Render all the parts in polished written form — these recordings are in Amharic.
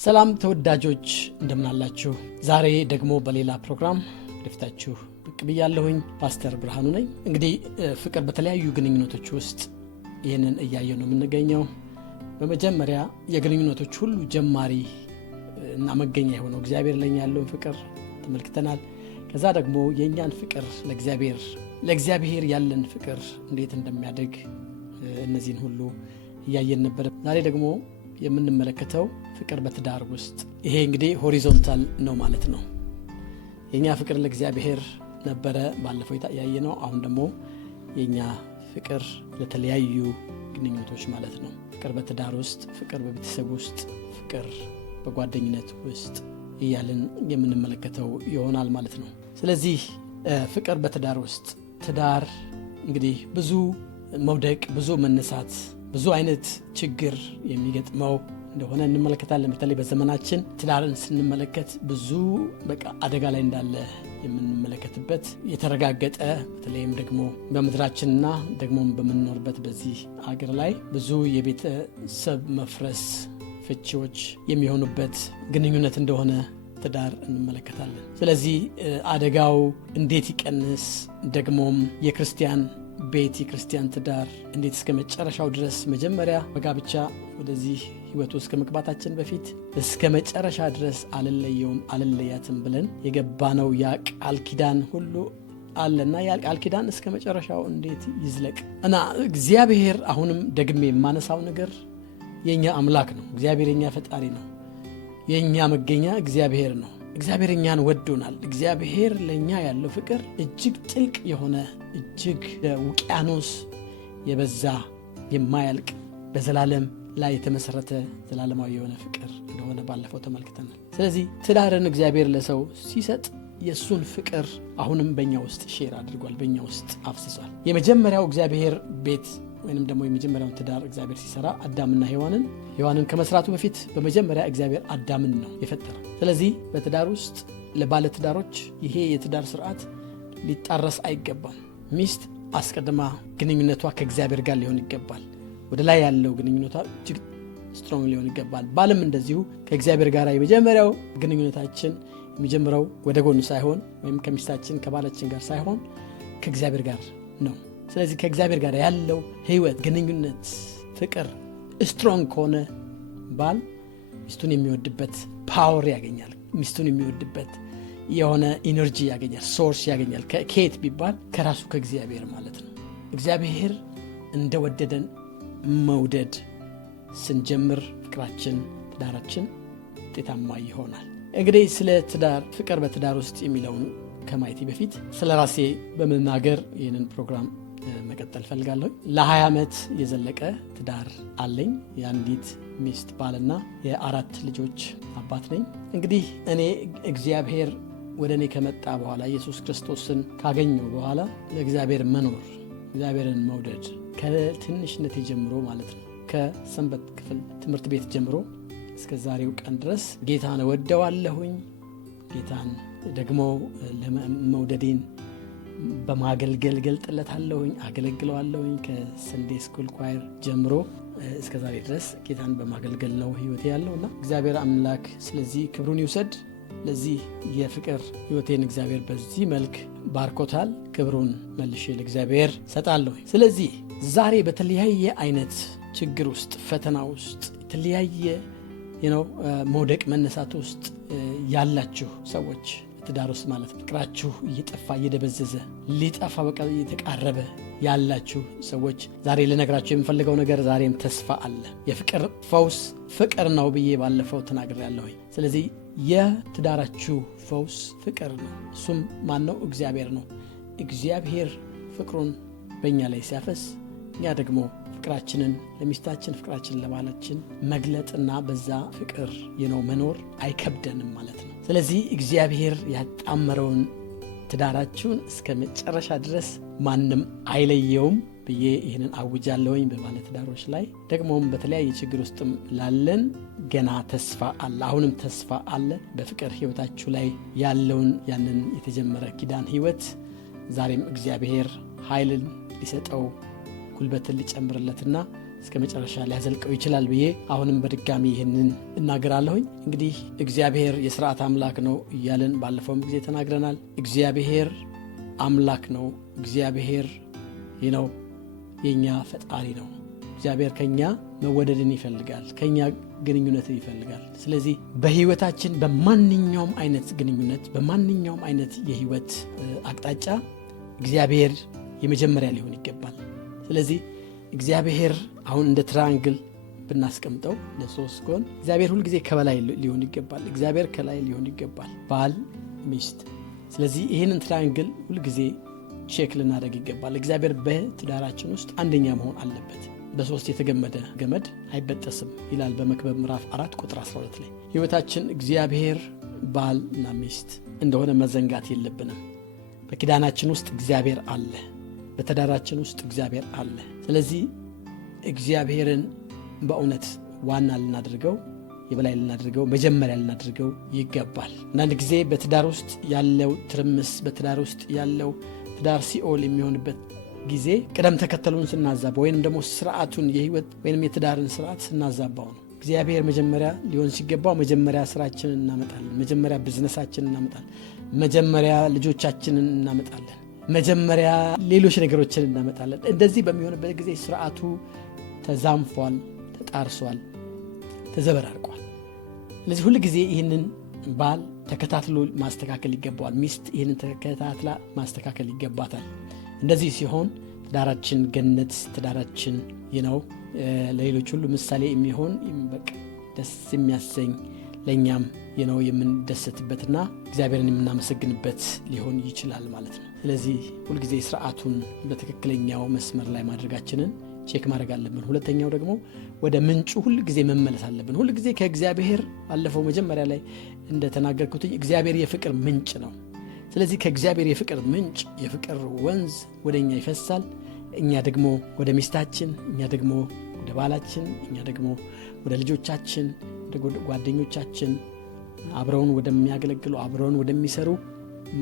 ሰላም ተወዳጆች እንደምን አላችሁ? ዛሬ ደግሞ በሌላ ፕሮግራም ወደፊታችሁ ብቅ ብያለሁኝ። ፓስተር ብርሃኑ ነኝ። እንግዲህ ፍቅር በተለያዩ ግንኙነቶች ውስጥ ይህንን እያየን ነው የምንገኘው። በመጀመሪያ የግንኙነቶች ሁሉ ጀማሪ እና መገኛ የሆነው እግዚአብሔር ለኛ ያለውን ፍቅር ተመልክተናል። ከዛ ደግሞ የኛን ፍቅር ለእግዚአብሔር ያለን ፍቅር እንዴት እንደሚያድግ እነዚህን ሁሉ እያየን ነበር። ዛሬ ደግሞ የምንመለከተው ፍቅር በትዳር ውስጥ፣ ይሄ እንግዲህ ሆሪዞንታል ነው ማለት ነው። የኛ ፍቅር ለእግዚአብሔር ነበረ ባለፈው ያየነው። አሁን ደግሞ የኛ ፍቅር ለተለያዩ ግንኙነቶች ማለት ነው። ፍቅር በትዳር ውስጥ፣ ፍቅር በቤተሰብ ውስጥ፣ ፍቅር በጓደኝነት ውስጥ እያልን የምንመለከተው ይሆናል ማለት ነው። ስለዚህ ፍቅር በትዳር ውስጥ፣ ትዳር እንግዲህ ብዙ መውደቅ፣ ብዙ መነሳት፣ ብዙ አይነት ችግር የሚገጥመው እንደሆነ እንመለከታለን። በተለይ በዘመናችን ትዳርን ስንመለከት ብዙ አደጋ ላይ እንዳለ የምንመለከትበት የተረጋገጠ፣ በተለይም ደግሞ በምድራችንና ደግሞ በምንኖርበት በዚህ አገር ላይ ብዙ የቤተሰብ መፍረስ፣ ፍቺዎች የሚሆኑበት ግንኙነት እንደሆነ ትዳር እንመለከታለን። ስለዚህ አደጋው እንዴት ይቀንስ፣ ደግሞም የክርስቲያን ቤት፣ የክርስቲያን ትዳር እንዴት እስከ መጨረሻው ድረስ መጀመሪያ በጋብቻ ወደዚህ ህይወቱ እስከ መግባታችን በፊት እስከ መጨረሻ ድረስ አልለየውም አልለያትም ብለን የገባነው ያ ቃል ኪዳን ሁሉ አለና ያ ቃል ኪዳን እስከ መጨረሻው እንዴት ይዝለቅ እና እግዚአብሔር፣ አሁንም ደግሜ የማነሳው ነገር የኛ አምላክ ነው። እግዚአብሔር የኛ ፈጣሪ ነው። የኛ መገኛ እግዚአብሔር ነው። እግዚአብሔር እኛን ወዶናል። እግዚአብሔር ለኛ ያለው ፍቅር እጅግ ጥልቅ የሆነ፣ እጅግ ውቅያኖስ የበዛ፣ የማያልቅ፣ በዘላለም ላይ የተመሰረተ ዘላለማዊ የሆነ ፍቅር እንደሆነ ባለፈው ተመልክተናል። ስለዚህ ትዳርን እግዚአብሔር ለሰው ሲሰጥ የሱን ፍቅር አሁንም በእኛ ውስጥ ሼር አድርጓል፣ በእኛ ውስጥ አፍስሷል። የመጀመሪያው እግዚአብሔር ቤት ወይንም ደግሞ የመጀመሪያውን ትዳር እግዚአብሔር ሲሰራ አዳምና ሔዋንን ከመስራቱ በፊት በመጀመሪያ እግዚአብሔር አዳምን ነው የፈጠረው። ስለዚህ በትዳር ውስጥ ለባለ ትዳሮች ይሄ የትዳር ስርዓት ሊጣረስ አይገባም። ሚስት አስቀድማ ግንኙነቷ ከእግዚአብሔር ጋር ሊሆን ይገባል። ወደ ላይ ያለው ግንኙነቷ እጅግ ስትሮንግ ሊሆን ይገባል። ባልም እንደዚሁ ከእግዚአብሔር ጋር የመጀመሪያው ግንኙነታችን የሚጀምረው ወደ ጎን ሳይሆን ወይም ከሚስታችን ከባላችን ጋር ሳይሆን ከእግዚአብሔር ጋር ነው። ስለዚህ ከእግዚአብሔር ጋር ያለው ህይወት፣ ግንኙነት፣ ፍቅር ስትሮንግ ከሆነ ባል ሚስቱን የሚወድበት ፓወር ያገኛል። ሚስቱን የሚወድበት የሆነ ኢነርጂ ያገኛል፣ ሶርስ ያገኛል። ከየት ቢባል ከራሱ ከእግዚአብሔር ማለት ነው። እግዚአብሔር እንደወደደን መውደድ ስንጀምር ፍቅራችን፣ ትዳራችን ውጤታማ ይሆናል። እንግዲህ ስለ ትዳር፣ ፍቅር በትዳር ውስጥ የሚለውን ከማየቴ በፊት ስለ ራሴ በመናገር ይህንን ፕሮግራም መቀጠል ፈልጋለሁ። ለ20 ዓመት የዘለቀ ትዳር አለኝ። የአንዲት ሚስት ባልና የ4 ልጆች አባት ነኝ። እንግዲህ እኔ እግዚአብሔር ወደ እኔ ከመጣ በኋላ ኢየሱስ ክርስቶስን ካገኘው በኋላ ለእግዚአብሔር መኖር፣ እግዚአብሔርን መውደድ ከትንሽነቴ ጀምሮ ማለት ነው፣ ከሰንበት ክፍል ትምህርት ቤት ጀምሮ እስከ ዛሬው ቀን ድረስ ጌታን እወደዋለሁኝ። ጌታን ደግሞ ለመውደዴን በማገልገል ገልጥለታለሁኝ፣ አገለግለዋለሁኝ። ከሰንዴ ስኩል ኳየር ጀምሮ እስከ ዛሬ ድረስ ጌታን በማገልገል ነው ህይወቴ ያለውና እግዚአብሔር አምላክ ስለዚህ ክብሩን ይውሰድ። ለዚህ የፍቅር ህይወቴን እግዚአብሔር በዚህ መልክ ባርኮታል። ክብሩን መልሼ ለእግዚአብሔር ሰጣለሁ። ስለዚህ ዛሬ በተለያየ አይነት ችግር ውስጥ፣ ፈተና ውስጥ፣ የተለያየ መውደቅ መነሳት ውስጥ ያላችሁ ሰዎች፣ ትዳር ውስጥ ማለት ፍቅራችሁ እየጠፋ እየደበዘዘ ሊጠፋ እየተቃረበ ያላችሁ ሰዎች ዛሬ ልነግራችሁ የምፈልገው ነገር ዛሬም ተስፋ አለ። የፍቅር ፈውስ ፍቅር ነው ብዬ ባለፈው ተናግሬያለሁ። ስለዚህ የትዳራችሁ ፈውስ ፍቅር ነው። እሱም ማን ነው? እግዚአብሔር ነው። እግዚአብሔር ፍቅሩን በእኛ ላይ ሲያፈስ እኛ ደግሞ ፍቅራችንን ለሚስታችን፣ ፍቅራችንን ለባላችን መግለጥና በዛ ፍቅር መኖር አይከብደንም ማለት ነው። ስለዚህ እግዚአብሔር ያጣመረውን ትዳራችሁን እስከ መጨረሻ ድረስ ማንም አይለየውም ብዬ ይህንን አውጃለሁኝ በባለ ትዳሮች ላይ። ደግሞም በተለያየ ችግር ውስጥም ላለን ገና ተስፋ አለ፣ አሁንም ተስፋ አለ። በፍቅር ህይወታችሁ ላይ ያለውን ያንን የተጀመረ ኪዳን ህይወት ዛሬም እግዚአብሔር ኃይልን ሊሰጠው ጉልበትን ሊጨምርለትና እስከ መጨረሻ ሊያዘልቀው ይችላል ብዬ አሁንም በድጋሚ ይህንን እናገራለሁኝ። እንግዲህ እግዚአብሔር የሥርዓት አምላክ ነው እያልን ባለፈውም ጊዜ ተናግረናል። እግዚአብሔር አምላክ ነው። እግዚአብሔር ነው የኛ ፈጣሪ ነው። እግዚአብሔር ከኛ መወደድን ይፈልጋል፣ ከኛ ግንኙነትን ይፈልጋል። ስለዚህ በህይወታችን በማንኛውም አይነት ግንኙነት፣ በማንኛውም አይነት የህይወት አቅጣጫ እግዚአብሔር የመጀመሪያ ሊሆን ይገባል። ስለዚህ እግዚአብሔር አሁን እንደ ትራያንግል ብናስቀምጠው ለሶስት ጎን እግዚአብሔር ሁሉ ጊዜ ከበላይ ሊሆን ይገባል። እግዚአብሔር ከላይ ሊሆን ይገባል፣ ባል ሚስት። ስለዚህ ይህንን ትራያንግል ሁሉ ጊዜ ቼክ ልናደርግ ይገባል። እግዚአብሔር በትዳራችን ውስጥ አንደኛ መሆን አለበት። በሶስት የተገመደ ገመድ አይበጠስም ይላል በመክብብ ምዕራፍ 4 ቁጥር 12 ላይ። ህይወታችን እግዚአብሔር ባልና ሚስት እንደሆነ መዘንጋት የለብንም። በኪዳናችን ውስጥ እግዚአብሔር አለ፣ በትዳራችን ውስጥ እግዚአብሔር አለ። ስለዚህ እግዚአብሔርን በእውነት ዋና ልናደርገው፣ የበላይ ልናደርገው፣ መጀመሪያ ልናደርገው ይገባል። አንዳንድ ጊዜ በትዳር ውስጥ ያለው ትርምስ፣ በትዳር ውስጥ ያለው ትዳር ሲኦል የሚሆንበት ጊዜ ቅደም ተከተሉን ስናዛባ ወይንም ደግሞ ስርዓቱን የህይወት ወይንም የትዳርን ስርዓት ስናዛባው ነው። እግዚአብሔር መጀመሪያ ሊሆን ሲገባው መጀመሪያ ስራችንን እናመጣለን፣ መጀመሪያ ቢዝነሳችንን እናመጣለን፣ መጀመሪያ ልጆቻችንን እናመጣለን፣ መጀመሪያ ሌሎች ነገሮችን እናመጣለን። እንደዚህ በሚሆንበት ጊዜ ስርዓቱ ተዛምፏል፣ ተጣርሷል፣ ተዘበራርቋል። ስለዚህ ሁሉ ጊዜ ይህንን ባል ተከታትሎ ማስተካከል ይገባዋል። ሚስት ይህንን ተከታትላ ማስተካከል ይገባታል። እንደዚህ ሲሆን ትዳራችን ገነት፣ ትዳራችን ለሌሎች ሁሉ ምሳሌ የሚሆን በቃ ደስ የሚያሰኝ ለእኛም የምንደሰትበትና እግዚአብሔርን የምናመሰግንበት ሊሆን ይችላል ማለት ነው። ስለዚህ ሁልጊዜ ስርዓቱን በትክክለኛው መስመር ላይ ማድረጋችንን ቼክ ማድረግ አለብን። ሁለተኛው ደግሞ ወደ ምንጩ ሁልጊዜ መመለስ አለብን። ሁልጊዜ ከእግዚአብሔር ባለፈው መጀመሪያ ላይ እንደተናገርኩት እግዚአብሔር የፍቅር ምንጭ ነው። ስለዚህ ከእግዚአብሔር የፍቅር ምንጭ የፍቅር ወንዝ ወደኛ ይፈሳል። እኛ ደግሞ ወደ ሚስታችን፣ እኛ ደግሞ ወደ ባላችን፣ እኛ ደግሞ ወደ ልጆቻችን፣ ወደ ጓደኞቻችን፣ አብረውን ወደሚያገለግሉ፣ አብረውን ወደሚሰሩ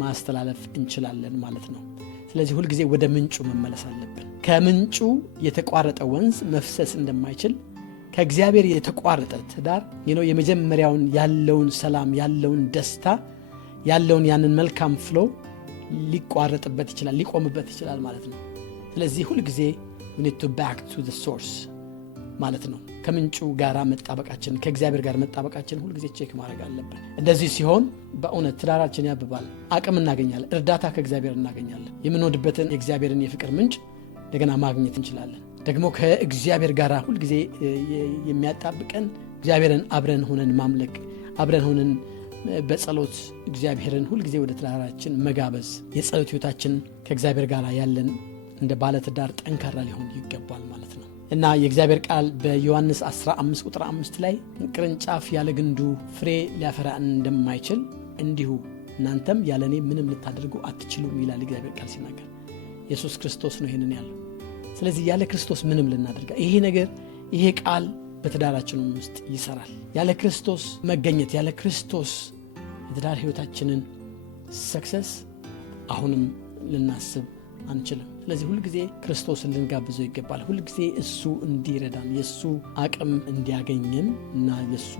ማስተላለፍ እንችላለን ማለት ነው። ስለዚህ ሁልጊዜ ወደ ምንጩ መመለስ አለብን። ከምንጩ የተቋረጠ ወንዝ መፍሰስ እንደማይችል ከእግዚአብሔር የተቋረጠ ትዳር የመጀመሪያውን ያለውን ሰላም፣ ያለውን ደስታ፣ ያለውን ያንን መልካም ፍሎ ሊቋረጥበት ይችላል፣ ሊቆምበት ይችላል ማለት ነው። ስለዚህ ሁልጊዜ we need to back to the source ማለት ነው። ከምንጩ ጋር መጣበቃችን፣ ከእግዚአብሔር ጋር መጣበቃችን ሁልጊዜ ቼክ ማድረግ አለብን። እንደዚህ ሲሆን በእውነት ትዳራችን ያብባል፣ አቅም እናገኛለን፣ እርዳታ ከእግዚአብሔር እናገኛለን። የምንወድበትን የእግዚአብሔርን የፍቅር ምንጭ እንደገና ማግኘት እንችላለን። ደግሞ ከእግዚአብሔር ጋር ሁልጊዜ የሚያጣብቀን እግዚአብሔርን አብረን ሆነን ማምለክ፣ አብረን ሆነን በጸሎት እግዚአብሔርን ሁልጊዜ ወደ ትዳራችን መጋበዝ፣ የጸሎት ህይወታችን ከእግዚአብሔር ጋር ያለን እንደ ባለትዳር ጠንካራ ሊሆን ይገባል ማለት ነው። እና የእግዚአብሔር ቃል በዮሐንስ 15 ቁጥር 5 ላይ ቅርንጫፍ ያለ ግንዱ ፍሬ ሊያፈራ እንደማይችል እንዲሁ እናንተም ያለ እኔ ምንም ልታደርጉ አትችሉም ይላል እግዚአብሔር ቃል ሲናገር። ኢየሱስ ክርስቶስ ነው ይሄንን ያለው። ስለዚህ ያለ ክርስቶስ ምንም ልናደርጋ ይሄ ቃል በትዳራችን ውስጥ ይሰራል። ያለ ክርስቶስ መገኘት፣ ያለ ክርስቶስ የትዳር ህይወታችንን ሰክሰስ አሁንም ልናስብ አንችልም። ስለዚህ ሁልጊዜ ክርስቶስን ልንጋብዘው ይገባል። ሁልጊዜ እሱ እንዲረዳን፣ የእሱ አቅም እንዲያገኘን እና የእሱ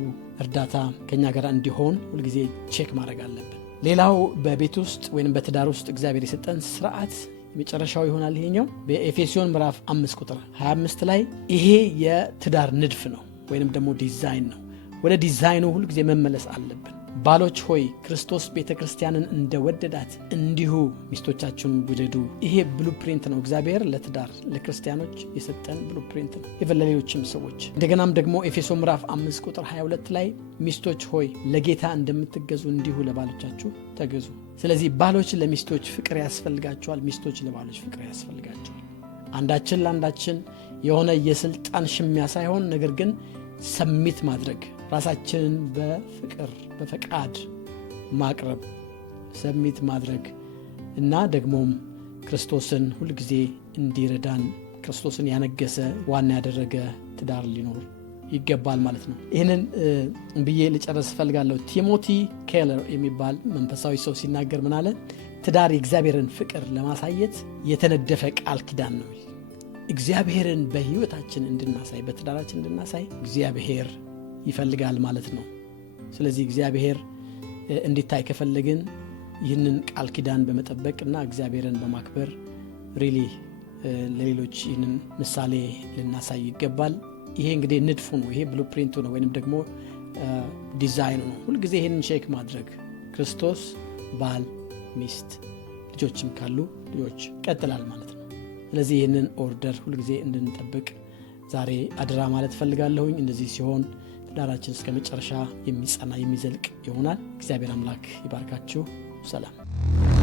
እርዳታ ከኛ ጋር እንዲሆን ሁልጊዜ ቼክ ማድረግ አለብን። ሌላው በቤት ውስጥ ወይም በትዳር ውስጥ እግዚአብሔር የሰጠን ስርዓት የመጨረሻው ይሆናል። ይሄኛው በኤፌሶን ምዕራፍ 5 ቁጥር 25 ላይ ይሄ የትዳር ንድፍ ነው ወይንም ደግሞ ዲዛይን ነው። ወደ ዲዛይኑ ሁልጊዜ መመለስ አለብን። ባሎች ሆይ ክርስቶስ ቤተክርስቲያንን እንደወደዳት እንዲሁ ሚስቶቻችሁን ውደዱ። ይሄ ብሉፕሪንት ነው። እግዚአብሔር ለትዳር ለክርስቲያኖች የሰጠን ብሉፕሪንት ነው፣ ለሌሎችም ሰዎች። እንደገናም ደግሞ ኤፌሶን ምዕራፍ 5 ቁጥር 22 ላይ ሚስቶች ሆይ ለጌታ እንደምትገዙ እንዲሁ ለባሎቻችሁ ተገዙ። ስለዚህ ባሎች ለሚስቶች ፍቅር ያስፈልጋቸዋል፣ ሚስቶች ለባሎች ፍቅር ያስፈልጋቸዋል። አንዳችን ለአንዳችን የሆነ የስልጣን ሽሚያ ሳይሆን ነገር ግን ሰሚት ማድረግ፣ ራሳችንን በፍቅር በፈቃድ ማቅረብ፣ ሰሚት ማድረግ እና ደግሞም ክርስቶስን ሁልጊዜ እንዲረዳን ክርስቶስን ያነገሰ ዋና ያደረገ ትዳር ሊኖር ይገባል ማለት ነው። ይህንን ብዬ ልጨርስ እፈልጋለሁ። ቲሞቲ ኬለር የሚባል መንፈሳዊ ሰው ሲናገር ምን አለ? ትዳር የእግዚአብሔርን ፍቅር ለማሳየት የተነደፈ ቃል ኪዳን ነው። እግዚአብሔርን በህይወታችን እንድናሳይ በትዳራችን እንድናሳይ እግዚአብሔር ይፈልጋል ማለት ነው። ስለዚህ እግዚአብሔር እንዲታይ ከፈለግን ይህንን ቃል ኪዳን በመጠበቅና እግዚአብሔርን በማክበር ሪሊ ለሌሎች ይህንን ምሳሌ ልናሳይ ይገባል። ይሄ እንግዲህ ንድፉ ነው፣ ይሄ ብሉፕሪንቱ ነው ወይንም ደግሞ ዲዛይኑ ነው። ሁልጊዜ ይህንን ቼክ ማድረግ ክርስቶስ ባል፣ ሚስት፣ ልጆችም ካሉ ልጆች ቀጥላል ማለት ነው። ስለዚህ ይህንን ኦርደር ሁልጊዜ እንድንጠብቅ ዛሬ አደራ ማለት ፈልጋለሁኝ። እንደዚህ ሲሆን ትዳራችን እስከ መጨረሻ የሚጸና የሚዘልቅ ይሆናል። እግዚአብሔር አምላክ ይባርካችሁ። ሰላም።